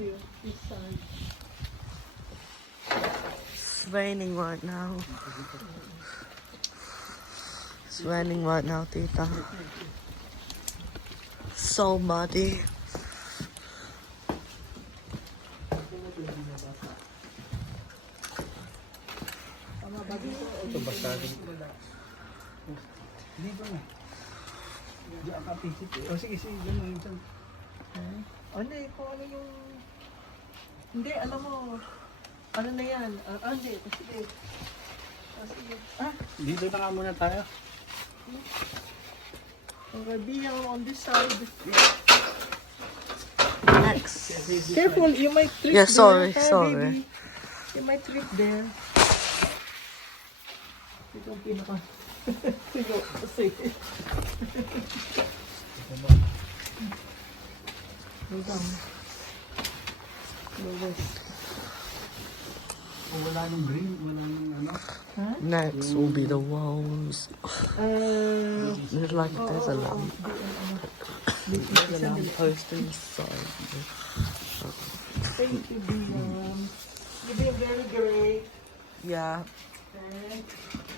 you. This side. It's raining right now. It's raining right now, tita. So muddy. Ito basta rin. Dito na. Di ang kapisip eh. O sige, sige. Ganun yung Ano eh, kung ano yung... Hindi, alam mo. Ano na yan? Hindi, sige. Sige. dito na nga muna tayo. Okay, be on this side. Next. Careful, you might trip Yeah, sorry, there. sorry. Baby. You might trip there. Ito ang pinaka... Sigo, kasi. Hold on. Wala nang green, wala nang ano. Next will be the walls. There's like there's a lamp. There's a lamp post inside. Thank you, Biam. You've been very great. Yeah. Okay.